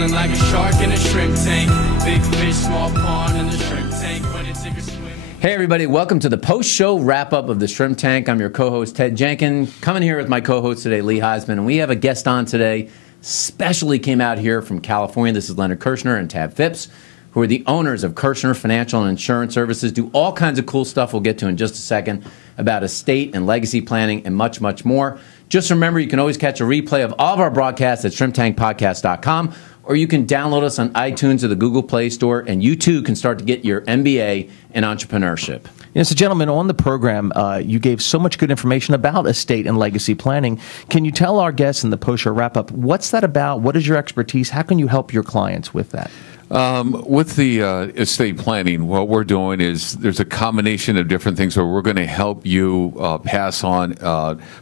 Swimming like a shark in a shrimp tank. Big fish, small pond in the shrimp tank. When it's sink or swim. Hey everybody, welcome to the post-show wrap-up of the Shrimp Tank. I'm your co-host, Ted Jenkin. Coming here with my co-host today, Lee Heisman. And we have a guest on today, specially came out here from California. This is Leonard Kirshner and Tab Fipps, who are the owners of Kirshner Financial and Insurance Services. Do all kinds of cool stuff we'll get to in just a second about estate and legacy planning and much, much more. Just remember, you can always catch a replay of all of our broadcasts at shrimptankpodcast.com, or you can download us on iTunes or the Google Play Store, and you too can start to get your MBA in entrepreneurship. So, gentlemen, on the program, you gave so much good information about estate and legacy planning. Can you tell our guests in the post-show wrap-up, what's that about? What is your expertise? How can you help your clients with that? With the estate planning, what we're doing is there's a combination of different things where we're going to help you pass on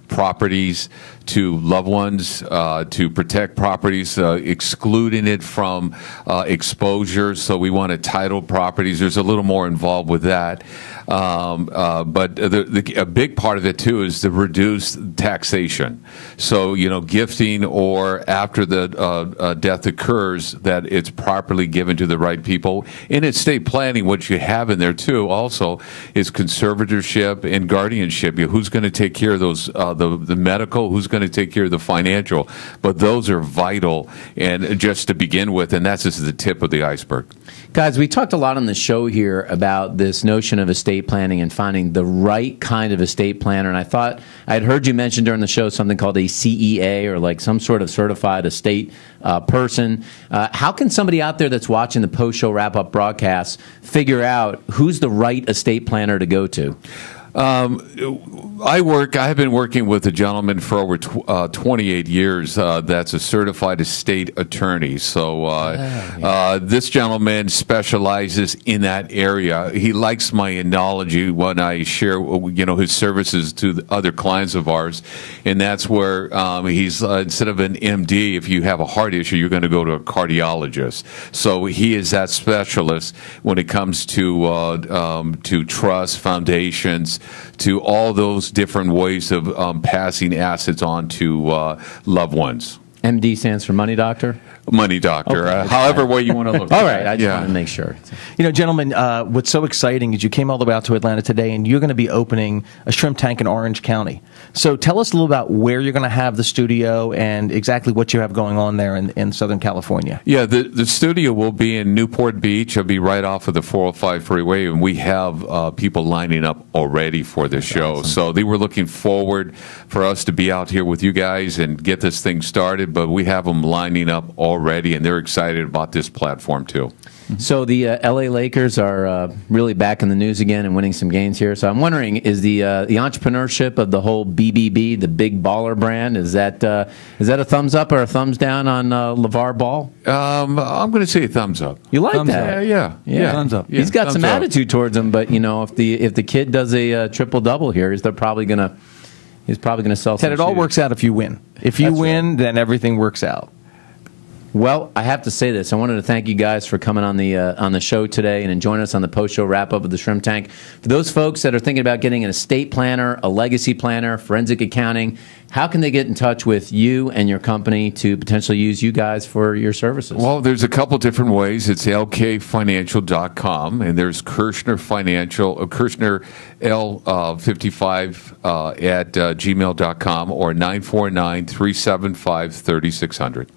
properties to loved ones, to protect properties, excluding it from exposure. So we want to title properties. There's a little more involved with that. But a big part of it, too, is the reduced taxation. So, gifting or after the death occurs, that it's properly given to the right people. In estate planning, what you have in there, too, also is conservatorship and guardianship. Who's going to take care of those, the medical, who's going to take care of the financial. But those are vital, and just to begin with, and that's just the tip of the iceberg. Guys, we talked a lot on the show here about this notion of estate planning and finding the right kind of estate planner. And I thought I had heard you mention during the show something called a CEA, or like some sort of certified estate person. How can somebody out there that's watching the post-show wrap-up broadcast figure out who's the right estate planner to go to? I have been working with a gentleman for over 28 years that's a certified estate attorney. So this gentleman specializes in that area. He likes my analogy when I share, his services to the other clients of ours, and that's where he's instead of an MD, if you have a heart issue, you're going to go to a cardiologist. So he is that specialist when it comes to trust, foundations, to all those different ways of passing assets on to loved ones. MD stands for money doctor? Money doctor, okay. However way you want to look at it. All right, I just want to make sure. Gentlemen, what's so exciting is you came all the way out to Atlanta today, and you're going to be opening a shrimp tank in Orange County. So tell us a little about where you're going to have the studio and exactly what you have going on there in Southern California. Yeah, the studio will be in Newport Beach. It'll be right off of the 405 freeway, and we have people lining up already for this show. Awesome. So they were looking forward for us to be out here with you guys and get this thing started, but we have them lining up already, and they're excited about this platform too. So the LA Lakers are really back in the news again and winning some games here. So I'm wondering, is the entrepreneurship of the whole BBB, the Big Baller brand, is that a thumbs up or a thumbs down on LeVar Ball? I'm going to say a thumbs up. You like thumbs that? Yeah. Thumbs up. He's got some up. attitude towards him, but if the kid does a triple double here, he's probably gonna sell. Ted, it all works out if you win. If you win, then everything works out. Well, I have to say this. I wanted to thank you guys for coming on the show today and joining us on the post-show wrap-up of the Shrimp Tank. For those folks that are thinking about getting an estate planner, a legacy planner, forensic accounting, how can they get in touch with you and your company to potentially use you guys for your services? Well, there's a couple different ways. It's lkfinancial.com, and there's Kirshner Financial, Kirshner L55 at gmail.com, or 949-375-3600.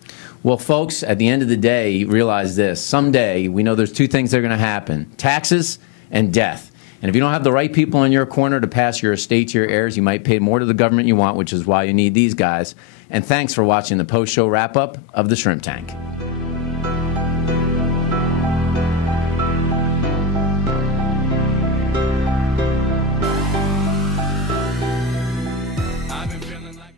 Well, folks, at the end of the day, realize this. Someday, we know there's two things that are going to happen: taxes and death. And if you don't have the right people in your corner to pass your estate to your heirs, you might pay more to the government you want, which is why you need these guys. And thanks for watching the post-show wrap-up of the Shrimp Tank.